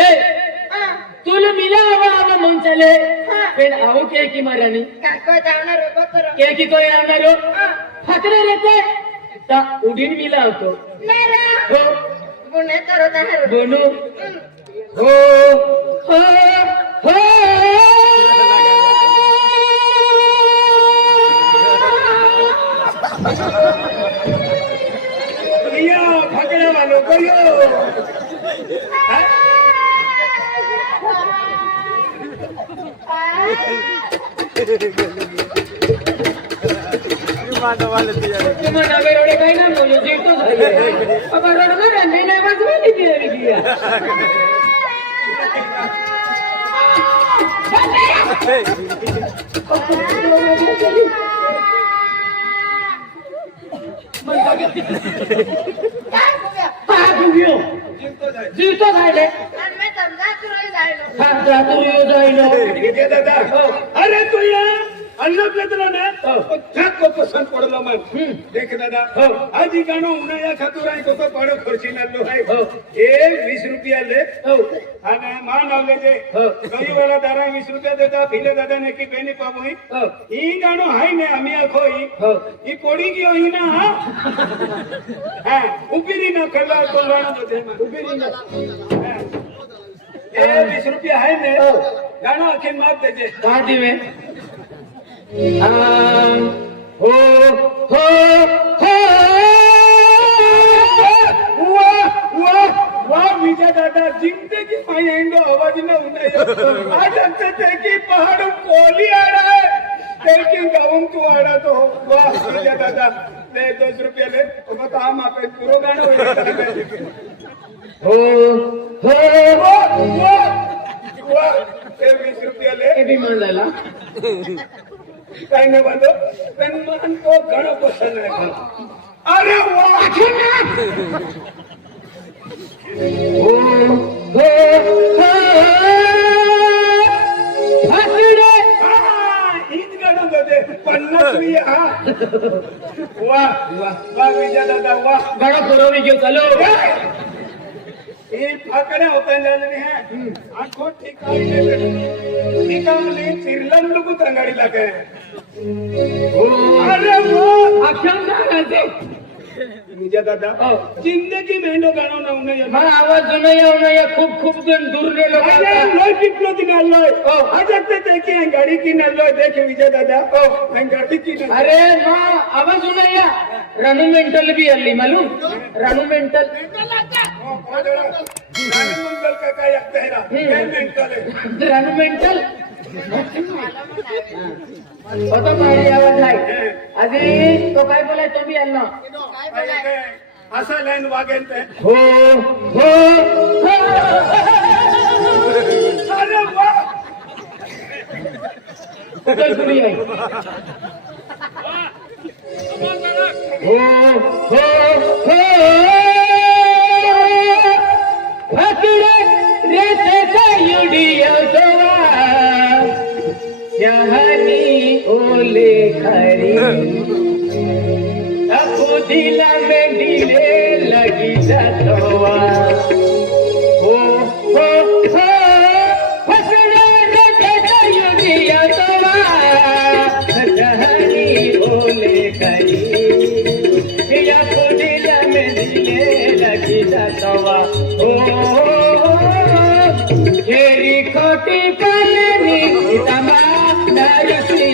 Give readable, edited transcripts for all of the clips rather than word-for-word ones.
ए तुला मिलावा मन चले पेन आओ के की मारानी काको जावणार उभं करो के की कोई आवनारो फकरे रहते ता उडीन मिलावतो नेरा हो गुन्हे करो दहर दोनों हो हो हो भैया फकड़े वालों को यो तुम्हाला वेळोडे काही ना बोलू जीवतो झाले अब रडणार नाही नाही वाजवायला ती दिया जीवतो झाले दादा अरे तू या अन्न घेतलं ना जात पसंत पडलं मग देख दादा आजी गाणं उन्हाळ्या खातूर आहे तो पाडो खर्ची नालो आहे हे 20 रुपया ले आणि मान आवले जे काही वेळा दारा 20 रुपया देता फिले दादा ने की बेनी पाबो ही गाणं आहे ने आम्ही आखो ही कोडी की होई ना हा उपिरी ना खला तो गाणं दे उपिरी ना ए 20 रुपया आहे ने गाणं आखिन माफ देजे का दिवे हो हो हो वाह विजय दादा जिंदगी में एंगो आवाज न उन्हें आज अंत की पहाड़ कोली आ रहा है लेकिन गाँव तू आ रहा तो वाह विजय दादा ले 2 रुपया ले तो बता हम आप पूरा गाना हो हो वाह 20 रुपया ले ए भी मान झाला काय न बांधो पण मन तो घणो पसंद आहे अरे वाह हो हो हो हसडे हीच गाणं होते 50 रुपया वाह वाह विजय दादा वाह बड़ा पुरवी घेऊ चलो ये फाकड़े होता जाने हैं आंखों ठिकाने निकाले सिरलन लोग तंगाड़ी लगे अरे वो अक्षम जाते विजय दादा जिंदगी में नो गाणो ना उन्हें मा आवाज सुनया खूप खूप जण दूर रे लोक अरे लोय कितलो दिन आलोय आज ते की गाड़ी की नलोय देखे विजय दादा मैं गाड़ी की न अरे मा आवाज सुनया रानू मेंटल भी आली मालूम रानू मेंटल मंगल का काय तेरा मेंटल है रानू मेंटल होता माझी आवाज आहे आधी तो काय बोलाय तो बी आला असा लाईन वागेल ते हो हो हो अरे वाह चल तुम्ही आहे हो हो हो फकड़े रहते कयुड़िया दोवा जहानी ओले खरी अपो दिला में डीले लगी जातवा हो हो हो फकड़े रहते कयुड़िया दोवा जहानी ओले खरी अपो दिला में डीले लगी जातवा खेरी खोटी कलनी तमाशी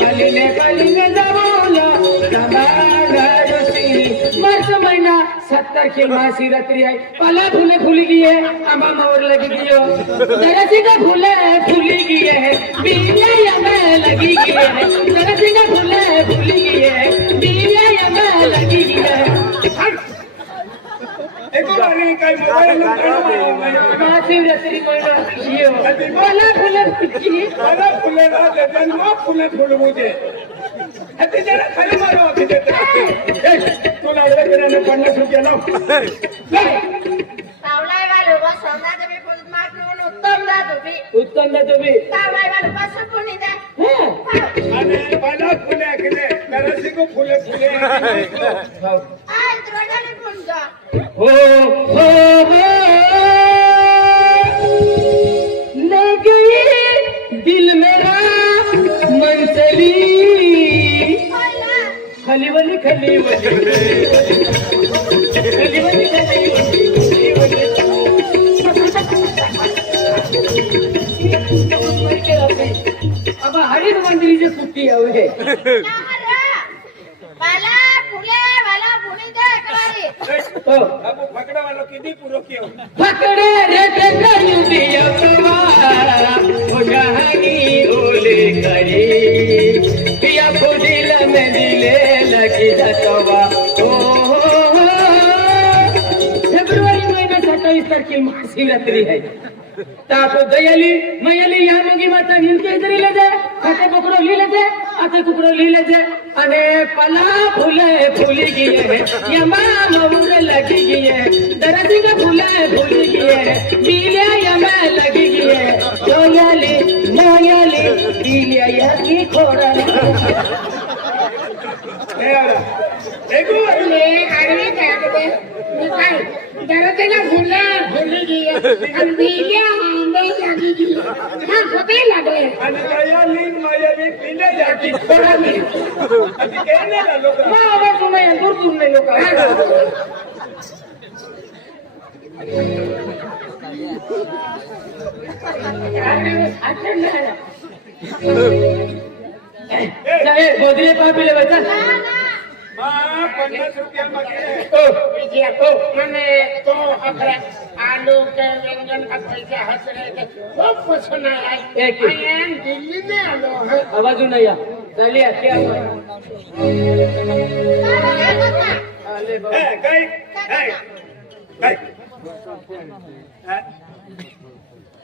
कलिले कलिले जमवला तमाशी मार्च महिना 70 की मासी रत्री आई पला फूले फूली गई है अम्मा मोर लगी गियो दरसी का फूले फूली गई है बीविया में लगी गई है दरसी का फूले फूली गई है बीविया में लगी गई है एको बारी काय मोबाईल नं महाशिवरात्री महिना मला फुले फुटकी मला फुले ना देते मग फुले फुलवूचे ते जरा खाली मारो की देते तू लागले की 50 रुपया लाव तावलाई वाले बस समजा तुम्ही फुल मार्क म्हणून उत्तम ना तुम्ही तावलाई वाले बस कोणी दे आणि मला फुले केले नरसी को फुले फुले आय त्रोडाने फोन जा हो हो हो है वाला पुणे दे कवारी तो बाबू पकड़ा वालों किती पुरो कियो पकड़े रे ते करू दिया कवारा ओ जहानी ओले करी पिया फुदिल में दिले लगी जतवा ओ फेब्रुवारी महिना 27 तारखेला महाशिवरात्री है ताप दयाली मयाली या मगी माता निंके जरी ले जाए खाते कुकड़ो ली ले जाए आते कुकड़ो ली ले जाए अने पला फूले फूली गिए है यमा मऊरे लगी गिए दरदी के फूले फूली गिए बीलिया यमा लगी गिए जोयाली मोयाली बीलिया या की खोड़ा देखो ले आडवी जाते मी काय दरतेला फुला फुली गेली आणि बिया आंबे लागी गेली हा खोटे लागले आणि दयालीन मायालीन पिले जाती कोणाली अति कहने ना लोक मा आवाज नाही दूर दूर नाही लोक गोदरे पापिले बचा मां 50 रुपया मागे विजय मैंने तो अकरा आलू के व्यंजन का पैसा हंस रहे थे खूब पसंद आया एक मैं दिल्ली में आलो है आवाज नहीं आ चलिए क्या अले बाबा है काय काय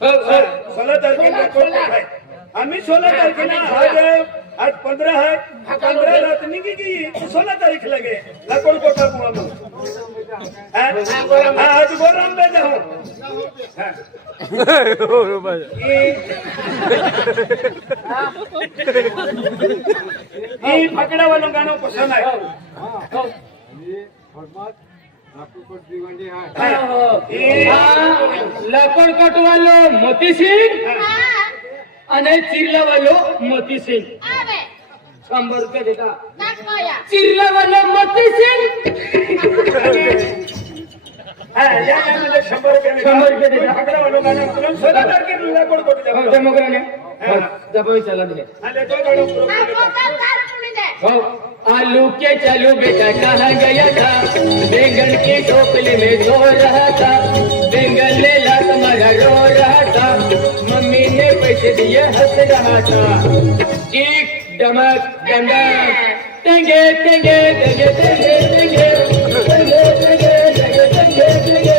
हो हो 16 तारखेला कोण आहे आम्ही 16 तारखेला आज 15 है 15 रात निघी गई 16 तारीख लगे लाकोड कोटा मुळा आज गोराम में जाओ ये पकड़ा वालों गाना पसंद है लाकड कटवालो मोती सिंग અને ચીરલા વાલો મોતી સિંહ आवे 100 रुपये देता नाटकोया चिरला वाला मोती सिंग हां या म्हणजे 100 रुपये 100 रुपये देता पकड़ा वालों गाना तुरंत 16 तारखेला लाकोड कोटा हो जाओ जमा कराने दबाई चला दे आले तो गाडो आ बोतल तार पुणे दे हो आलू के चालू बेटा कहाँ गया था बैंगन की टोकरी में सो रहा था बैंगन ले ला तुम्हारा रो रहा था मम्मी ने पैसे दिए हंस रहा था चीख डमक डमक टेंगे टेंगे टेंगे टेंगे टेंगे टेंगे टेंगे टेंगे टेंगे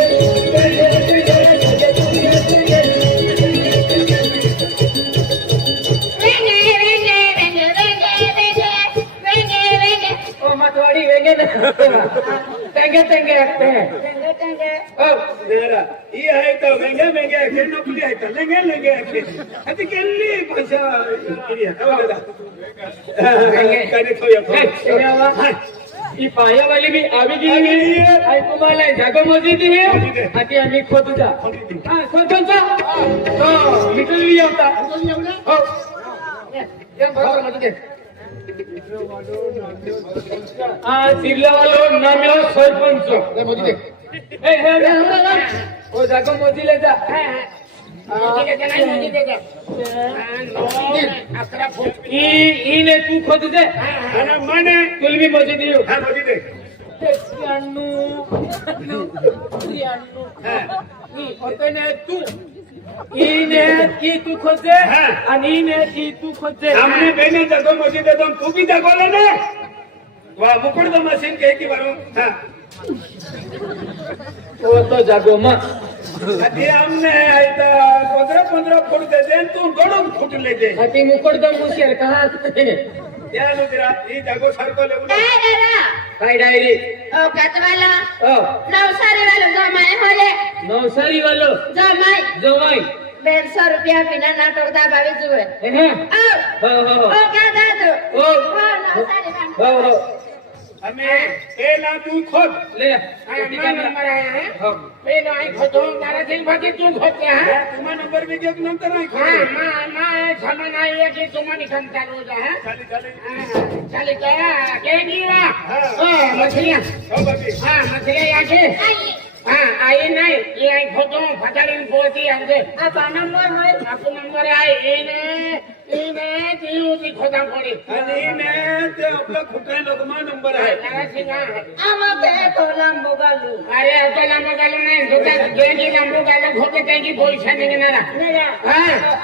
मतवाड़ी वेंगे ना टेंगे टेंगे रखते हैं ओ नेरा ये है तो महंगे महंगे के नौकरी है तो लेंगे लेंगे के अति केली भाषा किया हो दादा कने थोया ही पाया वाली भी आवी गेली आई तुम्हाला जागा मोजीदी है आती आम्ही खोदूदा हां खोदूदा तो मिटल भी होता हो ये बरोबर मध्ये जिल्हा वालो नाम्या सरपंच ओ जागा मोजीले जा तू खोद दे અને મને तुल भी मोजी दियो હા મોદી દે 93 तू ईने की तू खोद दे आणि ईने की तू खोद दे हमने बेने जगो मोदी दे तुम तू भी जगो ले ने वाह मुकुड़ तो मशीन के की बारो हां वो तो जागो मा अति हमने आइता 15 फुट दे देन तू गड़ो फुट ले दे अति मुकुड़दम मुशियर कहां या लुजरा ई जगो सरको ले उड़ा काय डायरी ओ कतवाला ओ नवसारी वालो जमाए होले नवसारी वालो जमाए जवाई 150 रुपया बिना नाटक दाबावे जुए हे ओ हो हो ओ क्या दादू ओ नवसारी हो हो हमें ए ना तू खुद ले नंबर आया है हो मैं नहीं खोदूं तारा दिल भर तू खोदते हैं तुम्हारा नंबर भी के नंतर नहीं हाँ खोद माँ समझ आई है कि तुम्हारी क्षमता रोज है चली चली चल क्या के गिरा मछलियाँ हो बाकी हाँ मछलियाँ आके हाँ आई नहीं ये आई खोदूं फटाड़ी बोलती है हमसे आप नंबर है आपको नंबर है इन ने ती होती खोदा पडे आणि ने ते आपला खुटाय लोकमा नंबर आहे आम्हा ते तो लांबो गालू अरे तो लांबो गालू नाही दुकान गेली लांबो गालू खोटे त्याची पैसा निघणार हा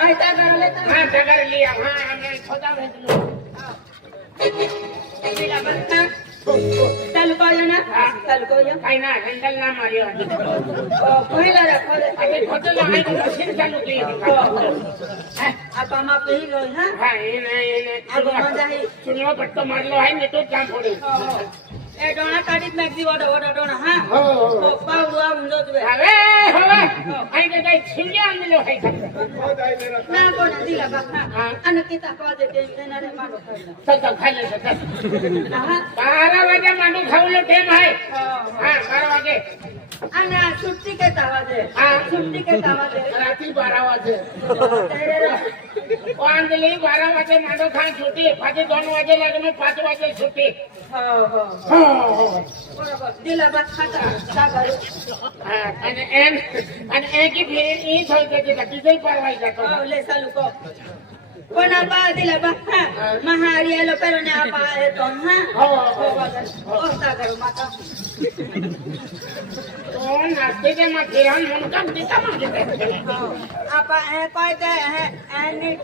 ऐका करले हा सगळं लिया हा आम्ही खोदा भेटलो तिला बसता चालू करूया ना चालू करूया काही ना हँडल ना मारियो पहिला अरे खोटं आहे मशीन चालू केली आता मग पहिली रोज हा ये नाही चुनवा पट्ट मारलो आहे मी तो काम पडेल ए डोना काढीत मॅक्सी वडा वडा डोना हा हो पावडू आणून जाऊ तुम्ही अरे हो आई काय छिंगे आणलो आहे ना कोण दिला बघा आणि किती पाजे देणारे माणूस खायला खाल्ले सगळं 12 वाजे माणूस खावलं टेम आहे हा 12 वाजे आणि सुट्टी केता वाजे हा सुट्टी केता वाजे रात्री 12 वाजे पांडली 12 वाजे माणूस खा छुट्टी पाजे 2 वाजे लग्न 5 वाजे छुट्टी हो बरोबर दिला बस खाता आणि एक ही फेरी ईच होते तिला तिथेही परवाई जातो ले चालू को पण आपा दिला बस महारियाला करून आपा येतो हा हो सागर माता तो नाचते के मग फिरान म्हणून काम तिचा मागे आपा हे काय आहे आणि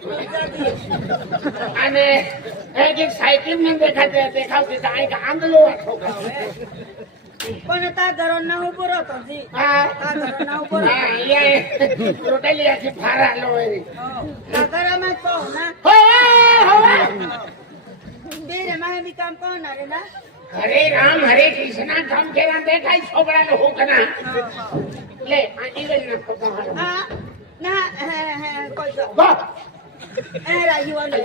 आणि एक सायकल में देखा तिचा ऐक आंदोलन वाटतो पण आता घरून ना उभं राहतो जी हा घरून ना उभं राहतो ये टोटली अशी फार आलो आहे घरामध्ये पाहू ना हो तेरे माहे भी काम करणार आहे ना हरे राम हरे कृष्णा काम केला ते काय छोकरा हो कना ले आणि गण ना हा ना कोण ए राजू वाला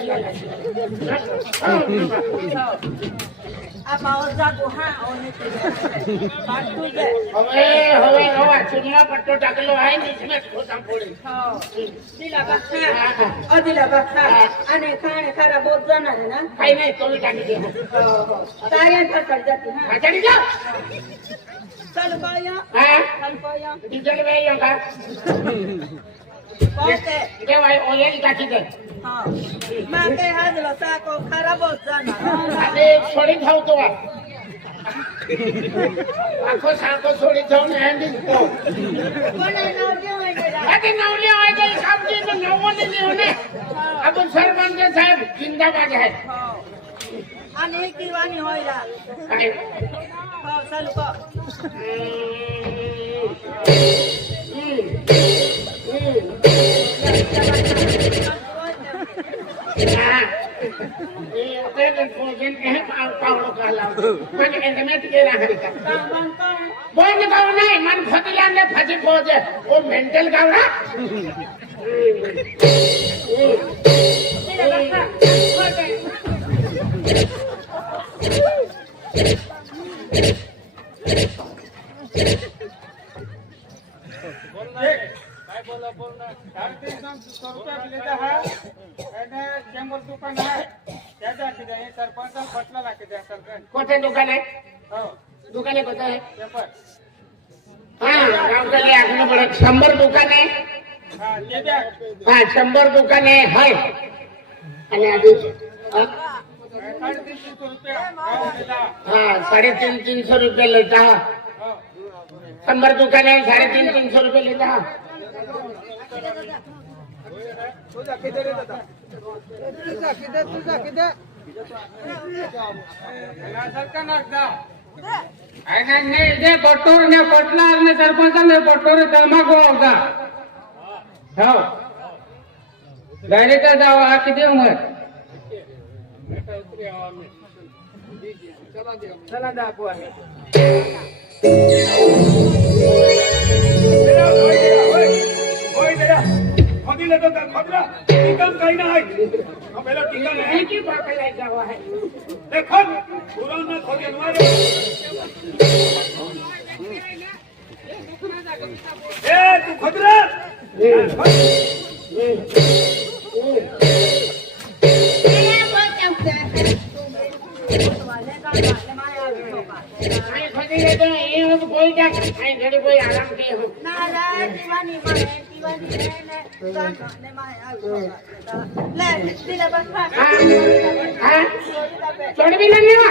आप और जागो हा ओने पाटू दे हवे चुनमा पट्टो टाकलो आहे इसमें खोसा फोडे दिला बसा दिला बसा आणि खाणे खरा बहुत जाणार आहे ना काही नाही तो टाकी दे ताऱ्यांचा चढ जाते हा चढ जा चल पाया हा चल पाया डीजल वे यो का ओके के भाई ऑयल टाकी दे हां मागे हाजलो साको खराब होत जाणार अरे छोडी धावतो आखो साको छोडी जाऊन हँडी तो पण नावली होय अरे नावली होय ते कामची तो नावले नाही होणे आपण सरपंच साहेब जिंदाबाद आहे आणि किवानी होईला हो चालू को मन फतल्याने फाशी पोहोचे वो मेंटल गावडा बोलना 350 रुपया लेता है एने चेंबर दुकान है त्याचा किती आहे सरपंच पटला लागते सरपंच कोठे दुकान आहे हो दुकान कोणतं आहे पेपर हां गावकडे आखणं पडत 100 दुकान आहे हां ले द्या हां 100 दुकान आहे हाय आणि आधी 350 रुपया हां 350 रुपये लेता 100 दुकान आहे 350 रुपये लेता तुझा किती रे दादा तुझा किती सरकार नागदा अरे नहीं दे पटोर ने पटला ने सरपंच ने पटोर तलमाको होगा हां डायरेक्ट जाओ आ किती मत चला दा आपू आहे खोदिले तो खोदरा टिकन काही नाही आपल्याला टिकन आहे की पाकायला जावा आहे देखो पुराना खोदन मारे ए तू खोदरा खोदी ले तो ये कोई जा आई घड़ी कोई आराम के हो ना दीवानी मारे चोडवी नाही वा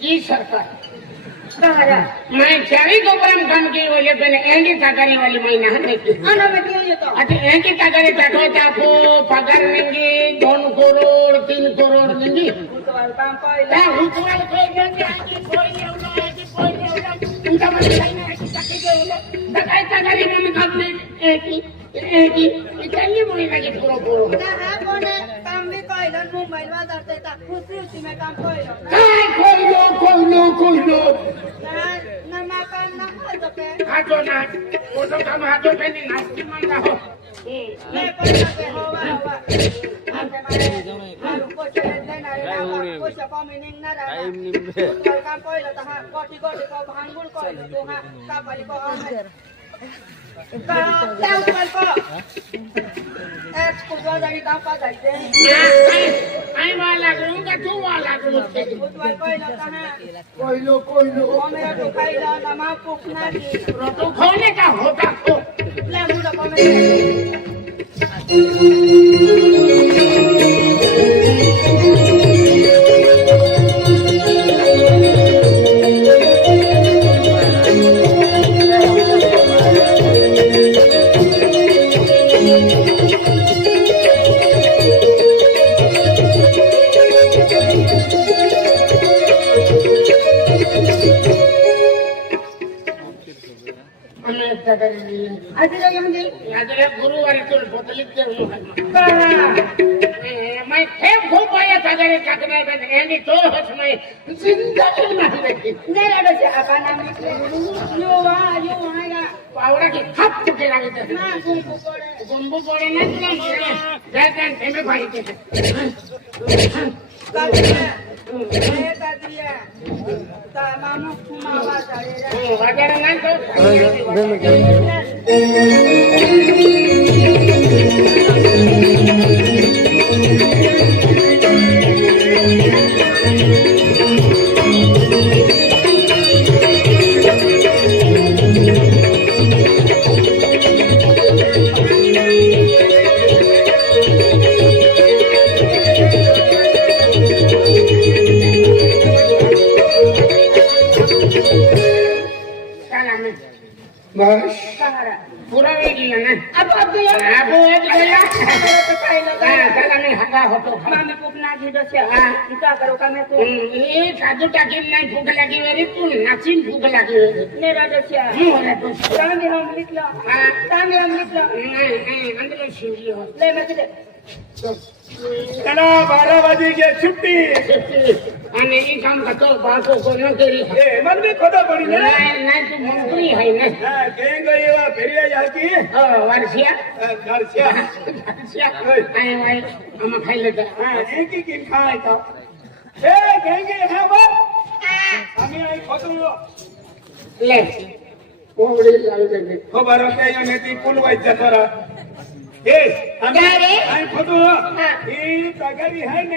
जी सरकार मैं चारी गोबरम काम की वजह पे एंडी ताकरी वाली महीना है अच्छा एंडी ताकरी बैठो ताको पगार देंगे 2 करोड़ 3 करोड़ देंगे काम पाहिलं हुकवाल कोई देंगे आगे कोई देवला तुमचा मन काही नाही ताकरी देवला काय ताकरी में कापले एक इतनी महीना की पूरो हा कोण काम बी पाहिलं मुंबईला बाजारत येतात खुशी होती मी काम पाहिलं काय कोई लो ना काम ना होतं पे हातो ना ओतो काम हातो पे नहीं नास्ती मन रहो नाही पैसा पे हवा आमच्या मारे पोचे देणार पोचे पामी निघणार काम पाहिलं तर हा गोटी भांगूळ पाहिलं तो हा कापाली आई वाला करूं का तू वाला करूं कोई तो खोने का होता तो गुरुवारी तो बोतलीत मैं खेप खूप आया सागरे काकने एंडी तो हस मैं जिंदगी नहीं देखी नाही रे आपण आम्ही यो या पावड़ा की खप के लगे थे ना गुंबू पड़े ना तुला जाते हैं में भाई के मामू मावा झाले वगैरह नहीं तो बस पूरा वेळ गेला ना अब गया चला मी हगा होतो मामी पुकना घेदोसे इता करो का मैं तो ये साधू टाकीन नाही भूक लागी वेरी तू नाचीन भूक लागी वेरी ने राजस्य तांबे हम लिखला नाही अंदर शिवली हो ले मैं किती चला 12 वाजेची छुट्टी आणि ही काम करतो बाको कोण केली ए मन में खोदा पड़ी ना नाही तू मंत्री आहे ना कहेंगे ये फेरिया याकी हो वर्षिया घरच्या आई वाई हम खाइले तर एक ही किन खाय का ए कहेंगे है वो आम्ही आई खोदू ले कोवडी लागले हो बरं काय नेती पुल व्हायचा करा ए आम्ही आई खोदू ही तगारी है ने